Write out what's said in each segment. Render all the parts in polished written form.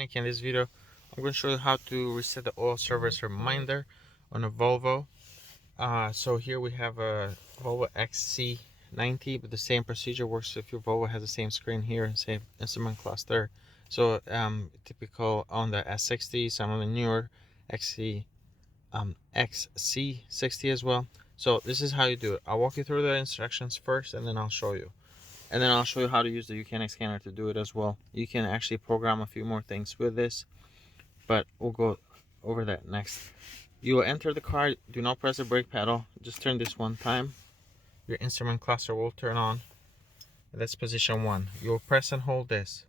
Mechanic. In this video, I'm going to show you how to reset the oil service reminder on a Volvo. So here we have a Volvo XC90, but the same procedure works if your Volvo has the same screen here and same instrument cluster. So typical on the S60, some of the newer XC60 as well. So this is how you do it. I'll walk you through the instructions first, and then I'll show you. And then I'll show you how to use the UCanic scanner to do it as well. You can actually program a few more things with this, but we'll go over that next. You will enter the car. Do not press the brake pedal. Just turn this one time. Your instrument cluster will turn on. That's position 1. You'll press and hold this.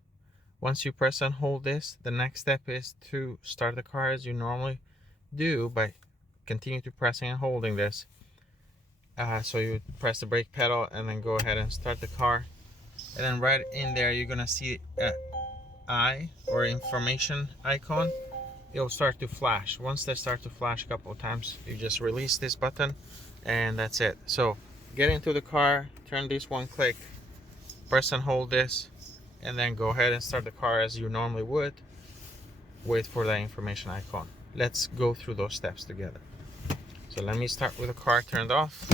Once you press and hold this, the next step is to start the car as you normally do by continue to pressing and holding this. So you press the brake pedal and then go ahead and start the car, and then right in there you're gonna see an eye or information icon. It'll start to flash. Once they start to flash a couple of times, you just release this button and that's it. So get into the car, turn this one click, press and hold this, and then go ahead and start the car as you normally would. Wait for the information icon. Let's go through those steps together. So let me start with the car turned off.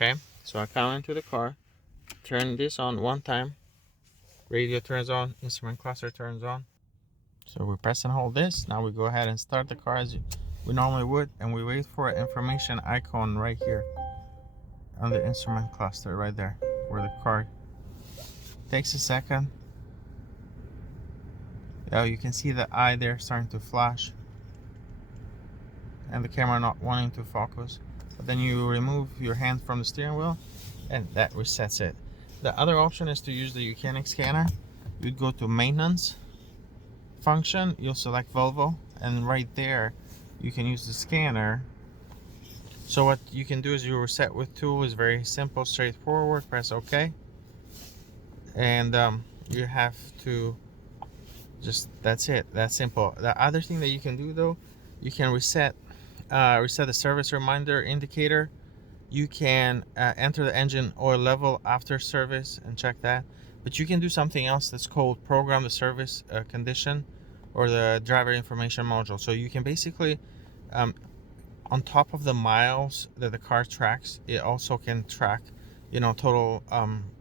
Okay, so I come into the car, turn this on one time, radio turns on, instrument cluster turns on. So we press and hold this. Now we go ahead and start the car as we normally would, and we wait for an information icon right here on the instrument cluster, right there where the car takes a second. Yeah, you can see the eye there starting to flash and the camera not wanting to focus. But then you remove your hand from the steering wheel and that resets it. The other option is to use the UCanic scanner. You'd go to maintenance function, you'll select Volvo, and right there you can use the scanner. So what you can do is you reset with tool is very simple, straightforward. Press OK, and you have to just, that's it, that's simple. The other thing that you can do though, you can reset the service reminder indicator. You can enter the engine oil level after service and check that, but you can do something else that's called program the service condition or the driver information module. So you can basically on top of the miles that the car tracks, it also can track, you know, total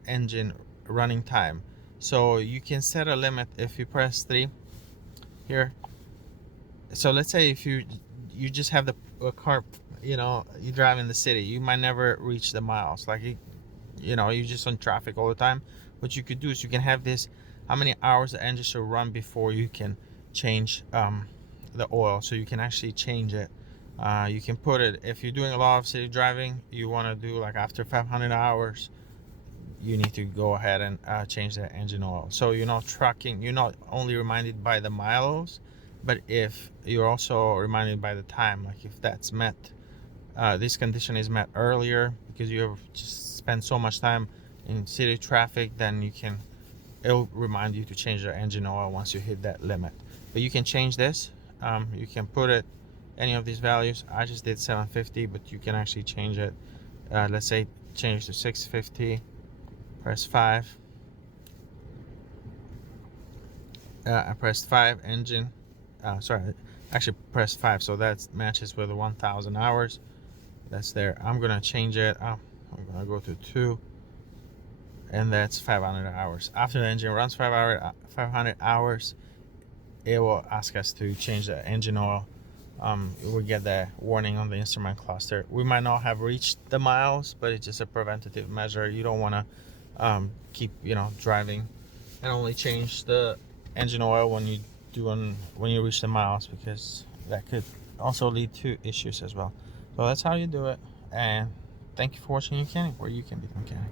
engine running time. So you can set a limit if you press 3 here. So let's say if you just have the car, you know, you drive in the city, you might never reach the miles, like you know, you're just on traffic all the time. What you could do is you can have this, how many hours the engine should run before you can change the oil. So you can actually change it. You can put it, if you're doing a lot of city driving, you want to do like after 500 hours, you need to go ahead and change the engine oil. So you're not tracking, you're not only reminded by the miles, but if you're also reminded by the time, like if that's met, this condition is met earlier because you have just spent so much time in city traffic, then it'll remind you to change the engine oil once you hit that limit. But you can change this. You can put it any of these values. I just did 750, but you can actually change it. Let's say change to 650. Press 5. I pressed 5 engine. Sorry, actually press 5, so that matches with the 1000 hours. That's there. I'm gonna change it. I'm gonna go to 2, and that's 500 hours. After the engine runs 500 hours, it will ask us to change the engine oil. We get the warning on the instrument cluster. We might not have reached the miles, but it's just a preventative measure. You don't want to keep, you know, driving and only change the engine oil when you reach the miles, because that could also lead to issues as well. So that's how you do it, and thank you for watching UCanic, where you can be the mechanic.